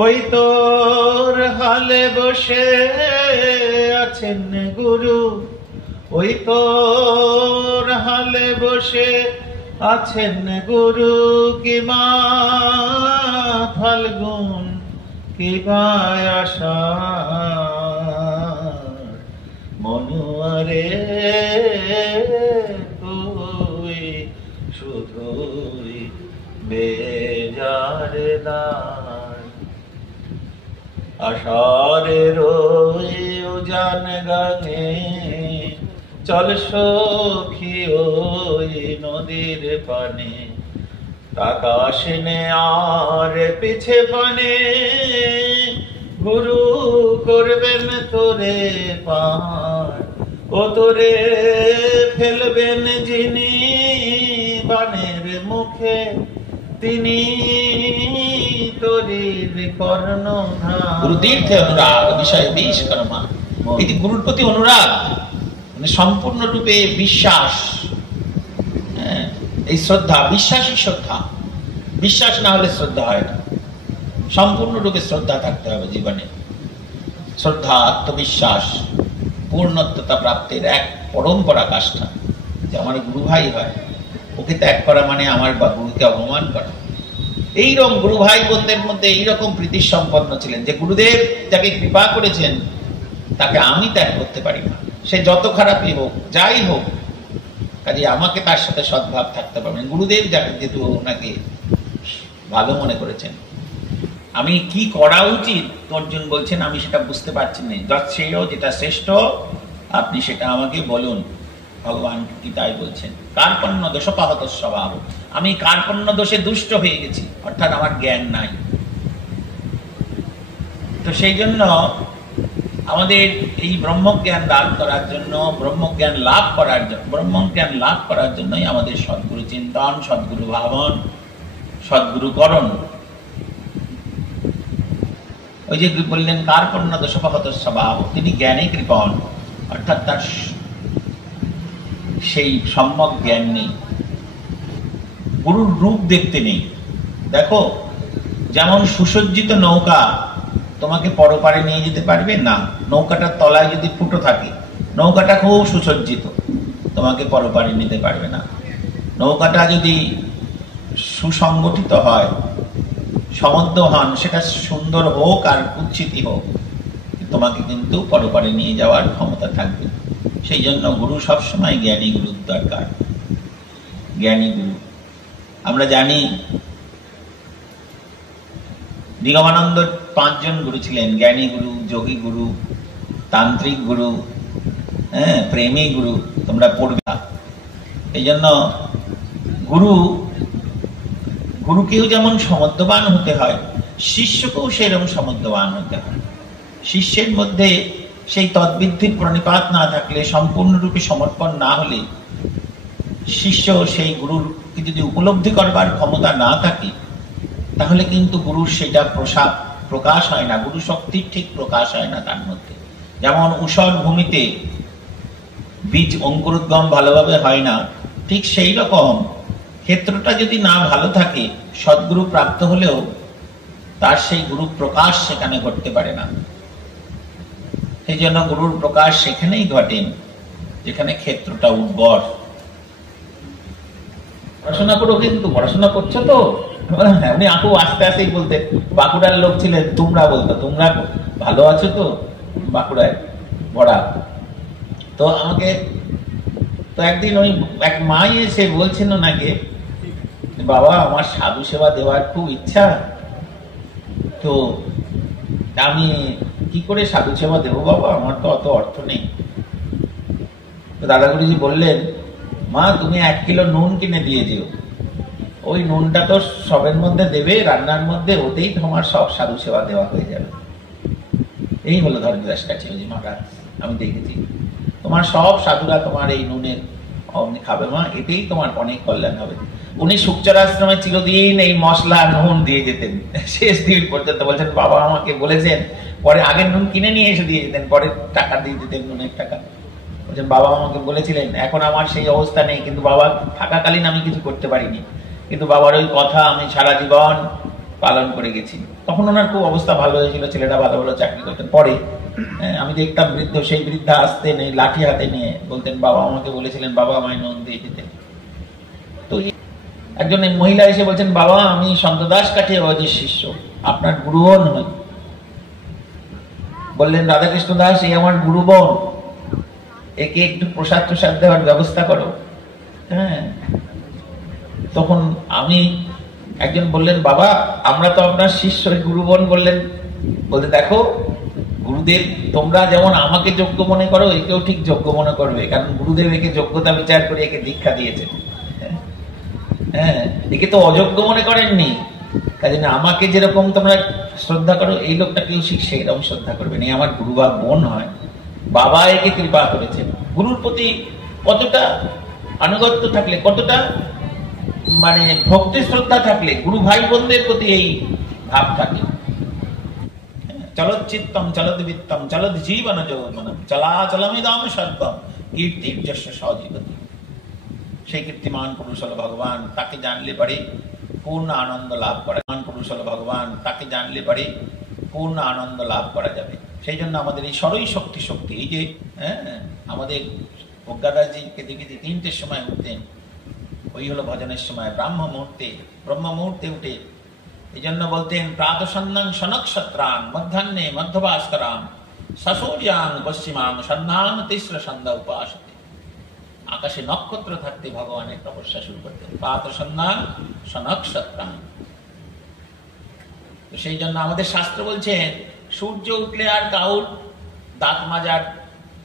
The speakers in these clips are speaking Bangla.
ওই তোর হালে বসে আছেন গুরু, ওই তোর হালে বসে আছেন গুরু, কি মা ফাল্গুন কি বায় আশা মনুয়ারে তুই শুধুই বেজার দান। আষাঢ়ের ওই উজান গানে চল সখী ওই নদীর পানে, আকাশ নে আর পিছে পানে, গুরু করবেন তোরে পার, ও তোরে ফেলবেন যিনি বানের মুখে, তিনি তোরির কর্ণধার। গুরুতীর্থে অনুরাগ বিষয় বিষ কর্মা, এটি গুরুর প্রতি অনুরাগ, মানে সম্পূর্ণরূপে বিশ্বাস, এই শ্রদ্ধা, বিশ্বাসী শ্রদ্ধা। বিশ্বাস না হলে শ্রদ্ধা হয় না, সম্পূর্ণরূপে শ্রদ্ধা থাকতে হবে জীবনে। শ্রদ্ধা, আত্মবিশ্বাস, পূর্ণত্বতা প্রাপ্তির এক পরম্পরা কাষ্ঠা। যে আমার গুরু ভাই হয়, ওকে ত্যাগ করা মানে আমার গুরুকে অপমান করা। এইরকম গুরু ভাই বোনদের মধ্যে এইরকম প্রীতি সম্পন্ন ছিলেন যে গুরুদেব যাকে কৃপা করেছেন তাকে আমি ত্যাগ করতে পারি না, সে যত খারাপই হোক, যাই হোক, কাজে আমাকে তার সাথে সদ্ভাব থাকতে পারবেন। গুরুদেব যাকে যেহেতু ওনাকে ভালো মনে করেছেন, আমি কি করা উচিত অর্জুন বলছেন আমি সেটা বুঝতে পারছি না, যৎশ্রেয় যেটা শ্রেষ্ঠ আপনি সেটা আমাকে বলুন। ভগবান গীতায় বলছেন কার্পণ্য দোষপাহত স্বভাব, আমি কার্পণ্য দোষে দুষ্ট হয়ে গেছি, অর্থাৎ আমার জ্ঞান নাই। তো সেই জন্য আমাদের এই ব্রহ্মজ্ঞান লাভ করার জন্য, ব্রহ্মজ্ঞান লাভ করার জন্যই আমাদের সদ্গুরু চিন্তন, সদ্গুরু ভাবন, সদ্গুরুকরণ। ওই যে বললেন কার্পণ্য দোষপাহত স্বভাব, তিনি জ্ঞানে কৃপণ, অর্থাৎ তার সেই সম্যক জ্ঞান নেই, গুরুর রূপ দেখতে নেই। দেখো, যেমন সুসজ্জিত নৌকা তোমাকে পরপারে নিয়ে যেতে পারবে না, নৌকাটার তলায় যদি ফুটো থাকে, নৌকাটা খুব সুসজ্জিত, তোমাকে পরপারে নিতে পারবে না। নৌকাটা যদি সুসংগঠিত হয়, সমদ্যহান, সেটা সুন্দর হোক আর কুৎসিতই হোক, তোমাকে কিন্তু পরপারে নিয়ে যাওয়ার ক্ষমতা থাকবে। সেই জন্য গুরু সবসময় জ্ঞানী গুরুর দরকার, জ্ঞানী গুরু। আমরা জানি নিগমানন্দ 5 জন গুরু ছিলেন, জ্ঞানী গুরু, যোগী গুরু, তান্ত্রিক গুরু, প্রেমী গুরু, তোমরা পড়বে। এই জন্য গুরুকেও যেমন সমর্থবান হতে হয়, শিষ্যকেও সেরকম সমর্থবান হতে হয়। শিষ্যের মধ্যে সেই তদ্বিদ্ধির প্রণিপাত না থাকলে, সম্পূর্ণরূপে সমর্পণ না হলে, শিষ্য সেই গুরুকে যদি উপলব্ধি করবার ক্ষমতা না থাকে, তাহলে কিন্তু গুরুর সেটা প্রকাশ হয় না, গুরু শক্তির ঠিক প্রকাশ হয় না তার মধ্যে। যেমন ঊষর ভূমিতে বীজ অঙ্কুরোদ্গম ভালোভাবে হয় না, ঠিক সেই রকম ক্ষেত্রটা যদি না ভালো থাকে, সদ্গুরু প্রাপ্ত হলেও তার সেই গুরু প্রকাশ সেখানে ঘটতে পারে না। সেই জন্য গুরুর প্রকাশ সেখানেই ঘটেন যেখানে ক্ষেত্রটা উর্বর। পড়াশোনা করো, কিন্তু পড়াশোনা করছো তো? উনি আকু আস্তে আস্তেই বলতে, বাঁকুড়ার লোক ছিলেন, তোমরা বলতো, তোমরা ভালো আছো তো? বাঁকুড়ায় ভরা তো আমাকে তো একদিন ওই এক মাই এসে বলছেন ওনাকে, বাবা আমার সাধু সেবা দেওয়ার খুব ইচ্ছা, তো আমি কি করে সাধু সেবা দেবো বাবা, আমার তো অত অর্থ নেই। তো দাদাগুরুজি বললেন, মা তুমি 1 কিলো নুন কিনে দিয়ে দিও, ওই নুনটা তো সবের মধ্যে দেবে, রান্নার মধ্যে, ওতেই তোমার সব সাধু সেবা দেওয়া হয়ে যাবে। এই হলো ধর্মদাস কাঠিয়াজি মহারাজ, আমি দেখেছি তোমার সব সাধুরা তোমার এই নুনের খাবে মা, এতেই তোমার অনেক কল্যাণ হবে। উনি সুকচারাশ্রমে চিরদিন এই মশলা নুন দিয়ে যেতেন, শেষ দিন পর্যন্ত। বলছেন বাবা আমাকে বলেছেন, পরে আগের নুন কিনে নিয়ে এসে দিয়ে যেতেন, পরে টাকা দিয়ে দিতেন, নুনের টাকা। বলছেন বাবা আমাকে বলেছিলেন, এখন আমার সেই অবস্থা নেই, কিন্তু বাবা থাকাকালীন আমি কিছু করতে পারিনি, কিন্তু বাবার ওই কথা আমি সারা জীবন পালন করে গেছি। তখন ওনার খুব অবস্থা ভালো হয়েছিল, ছেলেটা ভালো ভালো চাকরি করতেন। পরে আমি দেখতাম বৃদ্ধ, সেই বৃদ্ধা আসতেন এই লাঠি হাতে নিয়ে, বলতেন বাবা আমাকে বলেছিলেন বাবা আমায় নুন দিয়ে দিতেন। তো একজন মহিলা এসে বলছেন বাবা আমি সন্ত দাস কাঠিয়া বাবাজির শিষ্য, আপনার গুরুবোন হই। বললেন রাধাকৃষ্ণ দাস এই আমার গুরুবোন, একে একটু প্রসাদ প্রসাদ দেওয়ার ব্যবস্থা করো। হ্যাঁ, তখন আমি একজন বললেন বাবা আমরা তো আপনার শিষ্য, গুরুবোন বললেন। বলতে দেখো গুরুদেব তোমরা যেমন আমাকে যোগ্য মনে করো একেও ঠিক যোগ্য মনে করবে, কারণ গুরুদেব একে যোগ্যতা বিচার করে একে দীক্ষা দিয়েছেন। হ্যাঁ, একে তো অযোগ্য মনে করেননি, কাজে না আমাকে যেরকম তোমরা শ্রদ্ধা করো এই লোকটাকেও ঠিক সেইরকম শ্রদ্ধা করবে। না আমার গুরু বা বোন হয়, বাবা একে কৃপা করেছেন। গুরুর প্রতি কতটা আনুগত্য থাকলে, কতটা মানে ভক্তি শ্রদ্ধা থাকলে গুরু ভাই বোনদের প্রতি এই ভাব থাকে। চলচ্চিত্তম চলদ্বিত্তম চলদ জীবন যৌবনম চলাচলমিদম সর্বম কীর্তির্যস্য সজীবতি। সেই কীর্তিমান পুরুষ হল ভগবান, তাকে জানলে পারে পূর্ণ আনন্দ লাভ করা। পুরুষ হল ভগবান, তাকে জানলে পারে পূর্ণ আনন্দ লাভ করা যাবে। সেই জন্য আমাদের এই সরই শক্তি এই যে আমাদের প্রজ্ঞাদাসজিকে দেখেছি 3টের সময় উঠতেন, ওই হলো ভজনের সময়। ব্রাহ্ম মুহূর্তে উঠে এই জন্য বলতেন প্রাতঃসন্ধ্যাং সনক্ষত্রাং মধ্যাহ্নে মধ্যভাস্করাং সসূর্যাং পশ্চিমাং সন্ধ্যাং তিস্র সন্ধ্যা উপাসতে। আকাশে নক্ষত্র থাকতে ভগবানের তপস্যা শুরু করতেন। প্রাতঃসন্ধ্যাং সনক্ষত্রাং। সেই জন্য আমাদের শাস্ত্র বলছেন সূর্য উঠলে আর কাউর দাঁত মাজার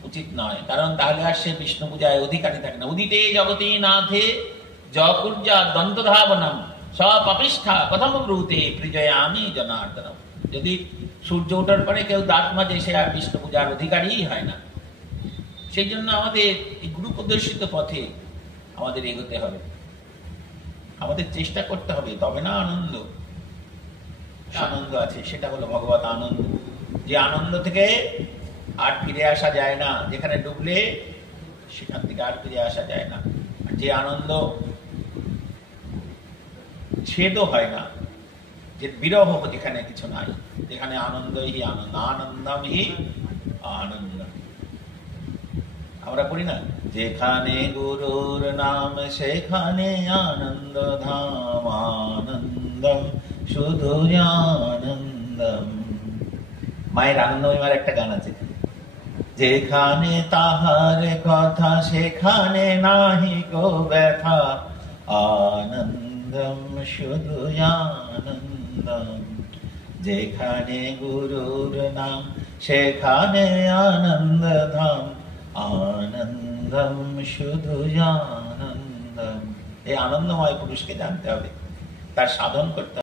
উচিত নয়, কারণ তাহলে আর সে বিষ্ণু পূজায় অধিকারী থাকে না। উদিতে জগতি নাথে জকুর্জা দন্তধাবনম সপিষ্ঠা প্রথম ব্রুতে প্রিজয়ামি জনার্দনম। যদি সূর্য ওঠার পরে কেউ দাঁত মাজে সে আর বিষ্ণু পূজার অধিকারী হয় না। সেই জন্য আমাদের এই গুরু প্রদর্শিত পথে আমাদের এগোতে হবে, আমাদের চেষ্টা করতে হবে, তবে না আনন্দ আছে। সেটা হলো ভগবত আনন্দ, যে আনন্দ থেকে আর ফিরে আসা যায় না। যেখানে ডুবলে সেখান থেকে আর ফিরে আসা যায় না। যে আনন্দ ছেদও হয় না, যে বিরহ যেখানে কিছু নাই, যেখানে আনন্দই আনন্দ, আনন্দম হি আনন্দ। আমরা পড়ি না যেখানে গুরুর নাম সেখানে আনন্দ ধাম, আনন্দম শুধু আনন্দম। মায়ের আনন্দময়ীর একটা গান আছে, যেখানে তাহার কথা সেখানে নাহি গো ব্যথা, আনন্দম শুধু আনন্দম। যেখানে গুরুর নাম সেখানে আনন্দ ধাম, আনন্দম শুধু আনন্দম। এই আনন্দময় পুরুষকে জানতে হবে, তার সাধন করতে হবে।